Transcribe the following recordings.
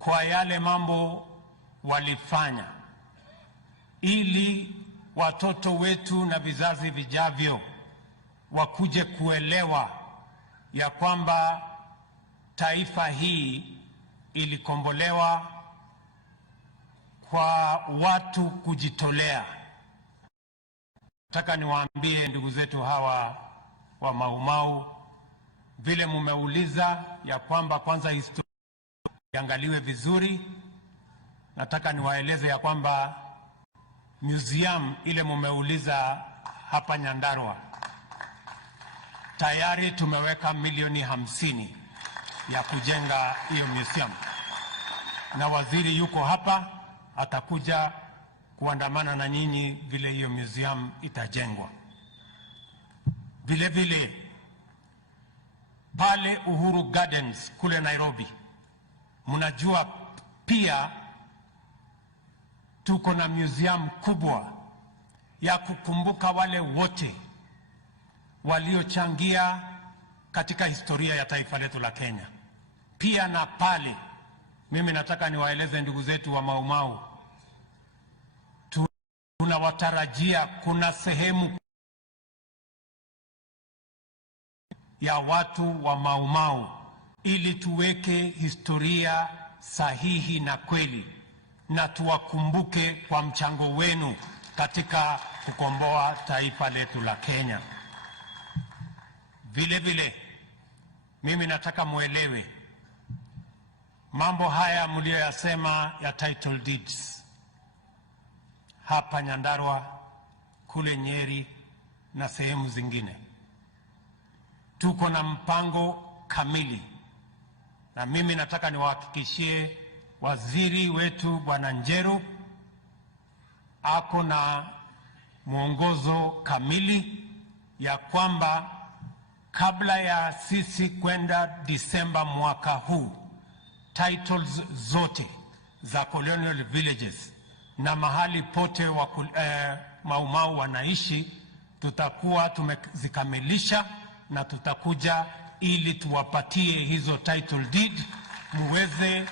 kwa yale mambo walifanya, ili watoto wetu na vizazi vijavyo wakuje kuelewa ya kwamba taifa hii ilikombolewa kwa watu kujitolea. Nataka niwaambie ndugu zetu hawa wa Mau Mau, vile mumeuliza ya kwamba kwanza historia iangaliwe vizuri, nataka niwaeleze ya kwamba museum ile mumeuliza hapa Nyandarua, tayari tumeweka milioni 50 ya kujenga hiyo museum, na waziri yuko hapa, atakuja kuandamana na nyinyi vile hiyo museum itajengwa. Vile vile pale Uhuru Gardens kule Nairobi, mnajua pia tuko na museum kubwa ya kukumbuka wale wote waliochangia katika historia ya taifa letu la Kenya. Pia na pale, mimi nataka niwaeleze ndugu zetu wa Mau Mau, tunawatarajia kuna sehemu ya watu wa Mau Mau ili tuweke historia sahihi na kweli, na tuwakumbuke kwa mchango wenu katika kukomboa taifa letu la Kenya. Vile vile mimi nataka muelewe mambo haya mlioyasema ya title deeds hapa Nyandarua, kule Nyeri na sehemu zingine. Tuko na mpango kamili, na mimi nataka niwahakikishie waziri wetu Bwana Njeru ako na mwongozo kamili ya kwamba kabla ya sisi kwenda Disemba mwaka huu, titles zote za colonial villages na mahali pote wa Mau Mau wanaishi tutakuwa tumezikamilisha, na tutakuja ili tuwapatie hizo title deed muweze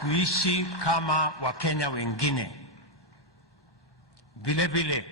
kuishi kama Wakenya wengine. Vile vile